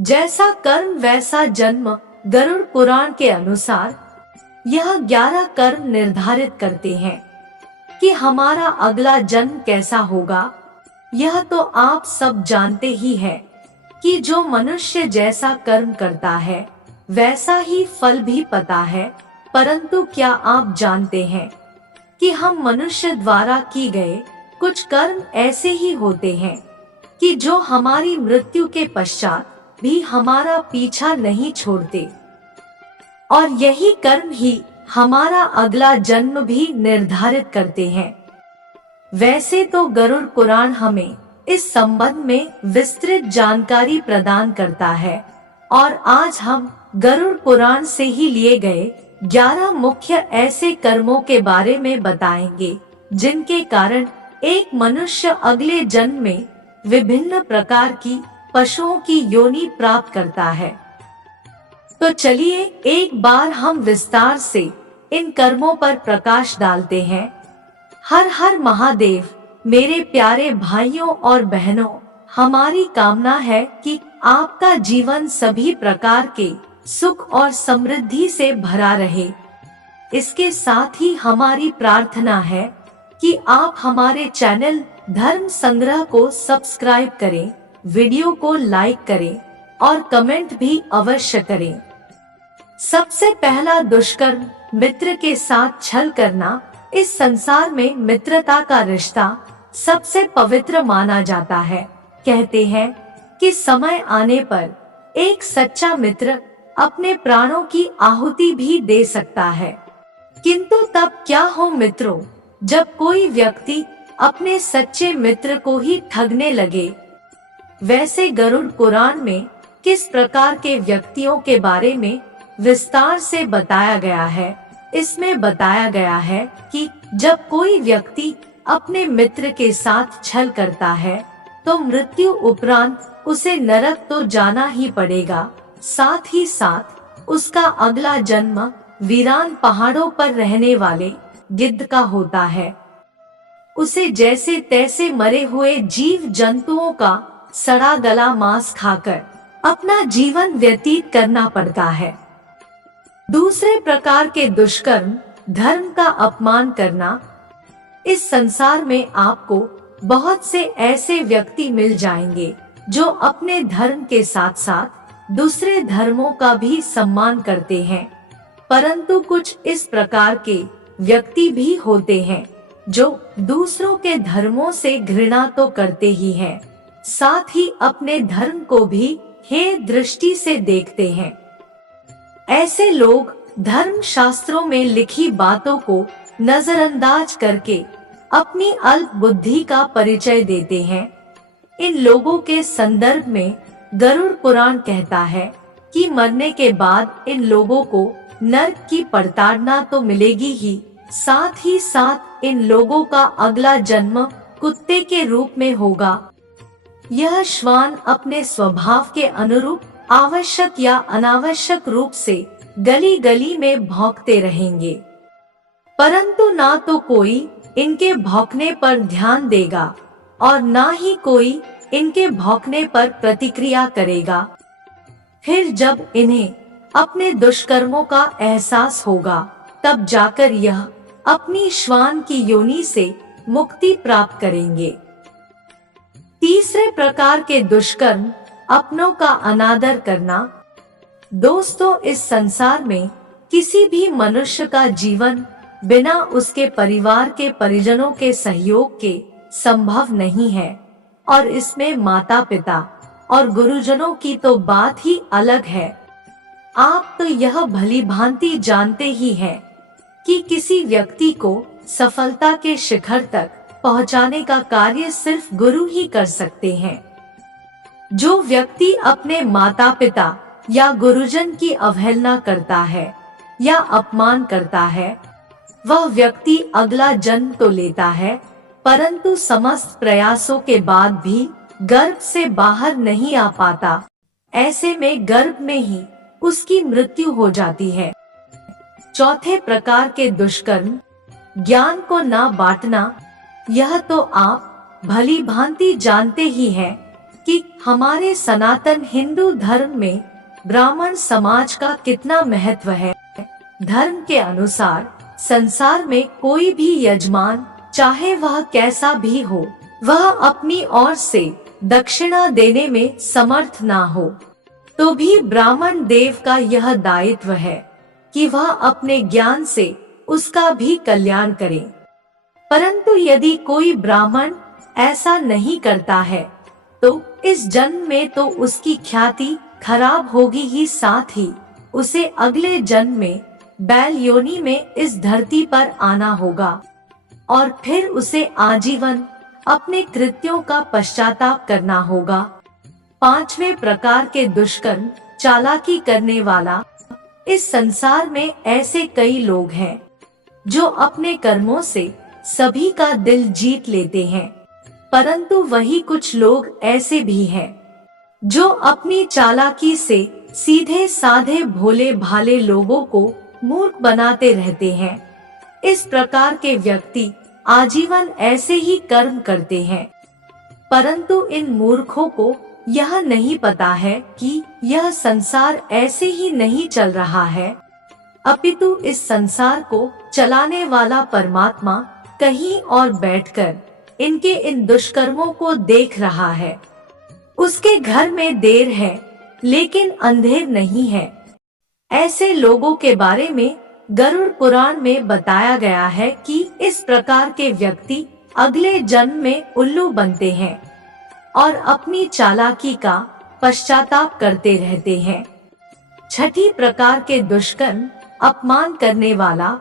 जैसा कर्म वैसा जन्म। गरुड़ पुराण के अनुसार यह 11 कर्म निर्धारित करते हैं कि हमारा अगला जन्म कैसा होगा। यह तो आप सब जानते ही हैं कि जो मनुष्य जैसा कर्म करता है वैसा ही फल भी पाता है। परंतु क्या आप जानते हैं कि हम मनुष्य द्वारा किए गए कुछ कर्म ऐसे ही होते हैं कि जो हमारी मृत्यु के पश्चात भी हमारा पीछा नहीं छोड़ते, और यही कर्म ही हमारा अगला जन्म भी निर्धारित करते हैं। वैसे तो गरुड़ पुराण हमें इस संबंध में विस्तृत जानकारी प्रदान करता है, और आज हम गरुड़ पुराण से ही लिए गए 11 मुख्य ऐसे कर्मों के बारे में बताएंगे जिनके कारण एक मनुष्य अगले जन्म में विभिन्न प्रकार की पशुओं की योनि प्राप्त करता है। तो चलिए एक बार हम विस्तार से इन कर्मों पर प्रकाश डालते हैं। हर हर महादेव। मेरे प्यारे भाइयों और बहनों, हमारी कामना है कि आपका जीवन सभी प्रकार के सुख और समृद्धि से भरा रहे। इसके साथ ही हमारी प्रार्थना है कि आप हमारे चैनल धर्म संग्रह को सब्सक्राइब करें, वीडियो को लाइक करें और कमेंट भी अवश्य करें। सबसे पहला दुष्कर्म मित्र के साथ छल करना। इस संसार में मित्रता का रिश्ता सबसे पवित्र माना जाता है। कहते हैं कि समय आने पर एक सच्चा मित्र अपने प्राणों की आहुति भी दे सकता है। किंतु तब क्या हो मित्रों, जब कोई व्यक्ति अपने सच्चे मित्र को ही ठगने लगे। वैसे गरुड़ पुराण में किस प्रकार के व्यक्तियों के बारे में विस्तार से बताया गया है। इसमें बताया गया है कि जब कोई व्यक्ति अपने मित्र के साथ छल करता है तो मृत्यु उपरांत उसे नरक तो जाना ही पड़ेगा। साथ ही साथ उसका अगला जन्म वीरान पहाड़ों पर रहने वाले गिद्ध का होता है। उसे जैसे तैसे मरे हुए जीव जंतुओं का सड़ा गला मांस खाकर अपना जीवन व्यतीत करना पड़ता है। दूसरे प्रकार के दुष्कर्म धर्म का अपमान करना। इस संसार में आपको बहुत से ऐसे व्यक्ति मिल जाएंगे जो अपने धर्म के साथ साथ दूसरे धर्मों का भी सम्मान करते हैं, परंतु कुछ इस प्रकार के व्यक्ति भी होते हैं जो दूसरों के धर्मों से घृणा तो करते ही हैं, साथ ही अपने धर्म को भी हेय दृष्टि से देखते हैं। ऐसे लोग धर्म शास्त्रों में लिखी बातों को नजरअंदाज करके अपनी अल्प बुद्धि का परिचय देते हैं। इन लोगों के संदर्भ में गरुड़ पुराण कहता है कि मरने के बाद इन लोगों को नरक की प्रताड़ना तो मिलेगी ही, साथ ही साथ इन लोगों का अगला जन्म कुत्ते के रूप में होगा। यह श्वान अपने स्वभाव के अनुरूप आवश्यक या अनावश्यक रूप से गली गली में भौंकते रहेंगे, परंतु ना तो कोई इनके भौंकने पर ध्यान देगा और ना ही कोई इनके भौंकने पर प्रतिक्रिया करेगा। फिर जब इन्हें अपने दुष्कर्मों का एहसास होगा तब जाकर यह अपनी श्वान की योनि से मुक्ति प्राप्त करेंगे। तीसरे प्रकार के दुष्कर्म अपनों का अनादर करना। दोस्तों, इस संसार में किसी भी मनुष्य का जीवन बिना उसके परिवार के परिजनों के सहयोग के संभव नहीं है, और इसमें माता पिता और गुरुजनों की तो बात ही अलग है। आप तो यह भली भांति जानते ही हैं कि किसी व्यक्ति को सफलता के शिखर तक पहुंचाने का कार्य सिर्फ गुरु ही कर सकते हैं। जो व्यक्ति अपने माता पिता या गुरुजन की अवहेलना करता है या अपमान करता है, वह व्यक्ति अगला जन्म तो लेता है, परंतु समस्त प्रयासों के बाद भी गर्भ से बाहर नहीं आ पाता। ऐसे में गर्भ में ही उसकी मृत्यु हो जाती है। चौथे प्रकार के दुष्कर्म ज्ञान को ना बांटना। यह तो आप भली भांति जानते ही हैं कि हमारे सनातन हिंदू धर्म में ब्राह्मण समाज का कितना महत्व है। धर्म के अनुसार संसार में कोई भी यजमान, चाहे वह कैसा भी हो, वह अपनी ओर से दक्षिणा देने में समर्थ ना हो, तो भी ब्राह्मण देव का यह दायित्व है कि वह अपने ज्ञान से उसका भी कल्याण करे। परंतु यदि कोई ब्राह्मण ऐसा नहीं करता है तो इस जन्म में तो उसकी ख्याति खराब होगी ही, साथ ही उसे अगले जन्म में बैल योनि में इस धरती पर आना होगा और फिर उसे आजीवन अपने कृत्यों का पश्चाताप करना होगा। पांचवें प्रकार के दुष्कर्म, चालाकी करने वाला। इस संसार में ऐसे कई लोग हैं जो अपने कर्मों से सभी का दिल जीत लेते हैं, परंतु वही कुछ लोग ऐसे भी हैं जो अपनी चालाकी से सीधे साधे भोले भाले लोगों को मूर्ख बनाते रहते हैं। इस प्रकार के व्यक्ति आजीवन ऐसे ही कर्म करते हैं, परंतु इन मूर्खों को यह नहीं पता है कि यह संसार ऐसे ही नहीं चल रहा है, अपितु इस संसार को चलाने वाला परमात्मा कहीं और बैठकर इनके इन दुष्कर्मों को देख रहा है। उसके घर में देर है लेकिन अंधेर नहीं है। ऐसे लोगों के बारे में गरुड़ पुराण में बताया गया है कि इस प्रकार के व्यक्ति अगले जन्म में उल्लू बनते हैं और अपनी चालाकी का पश्चाताप करते रहते हैं। छठी प्रकार के दुष्कर्म, अपमान करने वाला।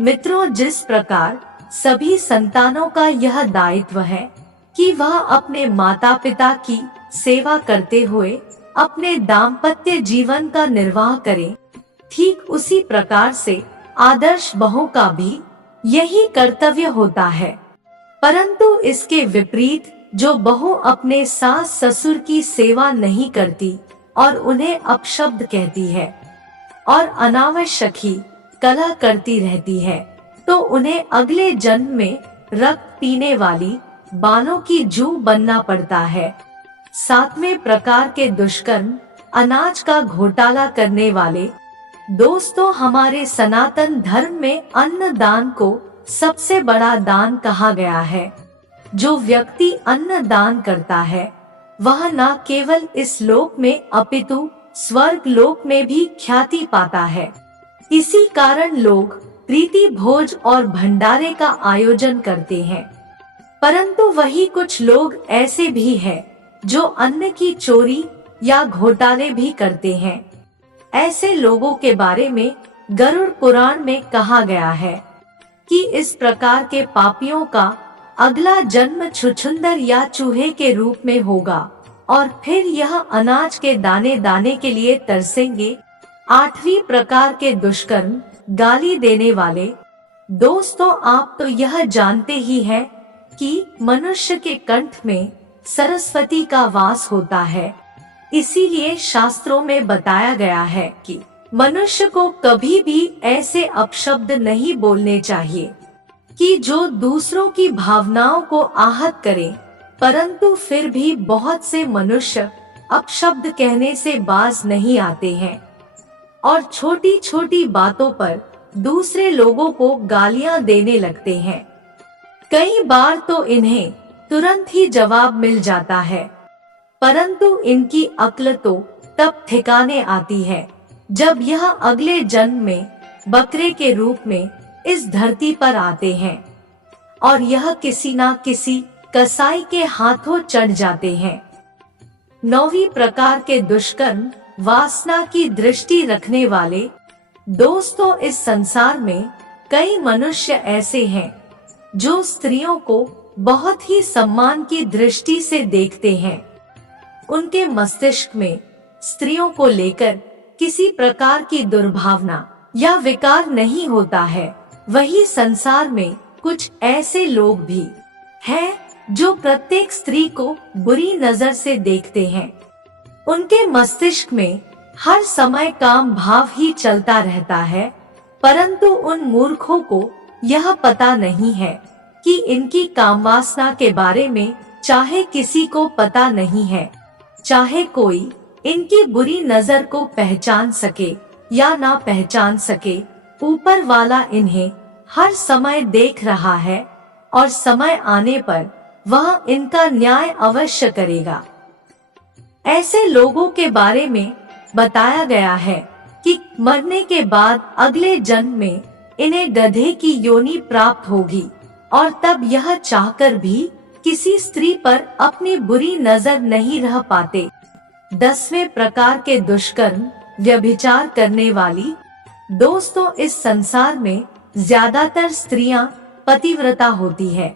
मित्रों, जिस प्रकार सभी संतानों का यह दायित्व है कि वह अपने माता पिता की सेवा करते हुए अपने दाम्पत्य जीवन का निर्वाह करें, ठीक उसी प्रकार से आदर्श बहू का भी यही कर्तव्य होता है। परंतु इसके विपरीत जो बहू अपने सास ससुर की सेवा नहीं करती और उन्हें अपशब्द कहती है और अनावश्यक ही कलह करती रहती है, तो उन्हें अगले जन्म में रक्त पीने वाली बालों की जू बनना पड़ता है। सातवें प्रकार के दुष्कर्म, अनाज का घोटाला करने वाले। दोस्तों, हमारे सनातन धर्म में अन्न दान को सबसे बड़ा दान कहा गया है। जो व्यक्ति अन्न दान करता है वह न केवल इस लोक में अपितु स्वर्ग लोक में भी ख्याति पाता है। इसी कारण लोग प्रीति भोज और भंडारे का आयोजन करते हैं। परंतु वही कुछ लोग ऐसे भी हैं जो अन्न की चोरी या घोटाले भी करते हैं। ऐसे लोगों के बारे में गरुड़ पुराण में कहा गया है कि इस प्रकार के पापियों का अगला जन्म छुछुंदर या चूहे के रूप में होगा और फिर यह अनाज के दाने दाने के लिए तरसेंगे। आठवीं प्रकार के दुष्कर्म, गाली देने वाले। दोस्तों, आप तो यह जानते ही हैं कि मनुष्य के कंठ में सरस्वती का वास होता है। इसीलिए शास्त्रों में बताया गया है कि मनुष्य को कभी भी ऐसे अपशब्द नहीं बोलने चाहिए कि जो दूसरों की भावनाओं को आहत करे। परंतु फिर भी बहुत से मनुष्य अपशब्द कहने से बाज नहीं आते हैं और छोटी छोटी बातों पर दूसरे लोगों को गालियां देने लगते हैं। कई बार तो इन्हें तुरंत ही जवाब मिल जाता है, परंतु इनकी अक्ल तो तब ठिकाने आती है जब यह अगले जन्म में बकरे के रूप में इस धरती पर आते हैं और यह किसी ना किसी कसाई के हाथों चढ़ जाते हैं। नौवीं प्रकार के दुष्कर्म, वासना की दृष्टि रखने वाले। दोस्तों, इस संसार में कई मनुष्य ऐसे हैं जो स्त्रियों को बहुत ही सम्मान की दृष्टि से देखते हैं। उनके मस्तिष्क में स्त्रियों को लेकर किसी प्रकार की दुर्भावना या विकार नहीं होता है। वही संसार में कुछ ऐसे लोग भी हैं जो प्रत्येक स्त्री को बुरी नजर से देखते हैं। उनके मस्तिष्क में हर समय काम भाव ही चलता रहता है, परंतु उन मूर्खों को यह पता नहीं है कि इनकी कामवासना के बारे में चाहे किसी को पता नहीं है। चाहे कोई इनकी बुरी नजर को पहचान सके या ना पहचान सके, ऊपर वाला इन्हें हर समय देख रहा है और समय आने पर वह इनका न्याय अवश्य करेगा। ऐसे लोगों के बारे में बताया गया है कि मरने के बाद अगले जन्म में इन्हें गधे की योनि प्राप्त होगी और तब यह चाहकर भी किसी स्त्री पर अपनी बुरी नजर नहीं रह पाते। 10वें प्रकार के दुष्कर्म, व्यभिचार करने वाली। दोस्तों, इस संसार में ज्यादातर स्त्रियां पतिव्रता होती है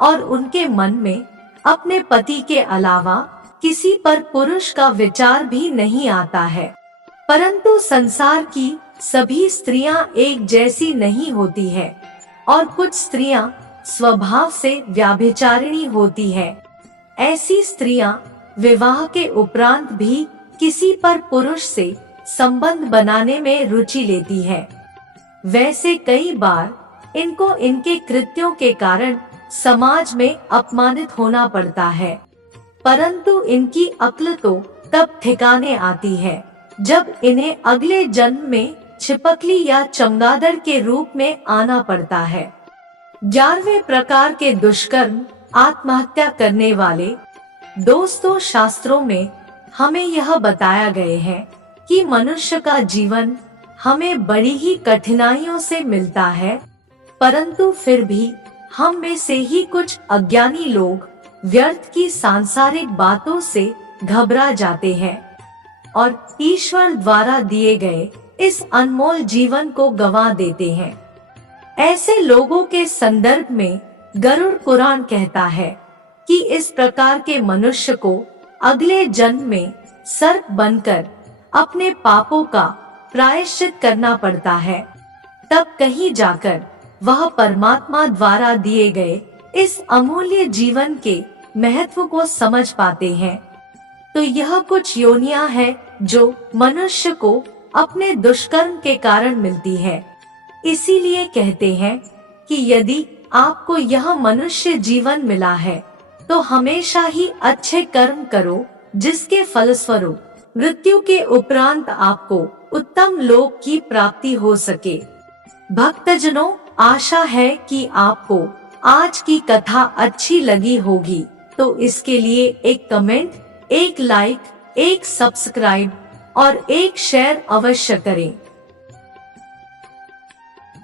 और उनके मन में अपने पति के अलावा किसी पर पुरुष का विचार भी नहीं आता है। परंतु संसार की सभी स्त्रियां एक जैसी नहीं होती है और कुछ स्त्रियां स्वभाव से व्यभिचारिणी होती है। ऐसी स्त्रियां विवाह के उपरांत भी किसी पर पुरुष से संबंध बनाने में रुचि लेती है। वैसे कई बार इनको इनके कृत्यों के कारण समाज में अपमानित होना पड़ता है, परंतु इनकी अक्ल तो तब ठिकाने आती है जब इन्हें अगले जन्म में छिपकली या चमगादड़ के रूप में आना पड़ता है। 11वें प्रकार के दुष्कर्म, आत्महत्या करने वाले। दोस्तों, शास्त्रों में हमें यह बताया गए है कि मनुष्य का जीवन हमें बड़ी ही कठिनाइयों से मिलता है, परंतु फिर भी हम में से ही कुछ अज्ञानी लोग व्यर्थ की सांसारिक बातों से घबरा जाते हैं और ईश्वर द्वारा दिए गए इस अनमोल जीवन को गंवा देते हैं। ऐसे लोगों के संदर्भ में गरुड़ पुराण कहता है कि इस प्रकार के मनुष्य को अगले जन्म में सर्प बनकर अपने पापों का प्रायश्चित करना पड़ता है। तब कहीं जाकर वह परमात्मा द्वारा दिए गए इस अमूल्य जीवन के महत्व को समझ पाते हैं। तो यह कुछ योनियां हैं जो मनुष्य को अपने दुष्कर्म के कारण मिलती है। इसीलिए कहते हैं कि यदि आपको यह मनुष्य जीवन मिला है तो हमेशा ही अच्छे कर्म करो, जिसके फलस्वरूप मृत्यु के उपरांत आपको उत्तम लोक की प्राप्ति हो सके। भक्तजनों, आशा है कि आपको आज की कथा अच्छी लगी होगी, तो इसके लिए एक कमेंट, एक लाइक, एक सब्सक्राइब और एक शेयर अवश्य करें।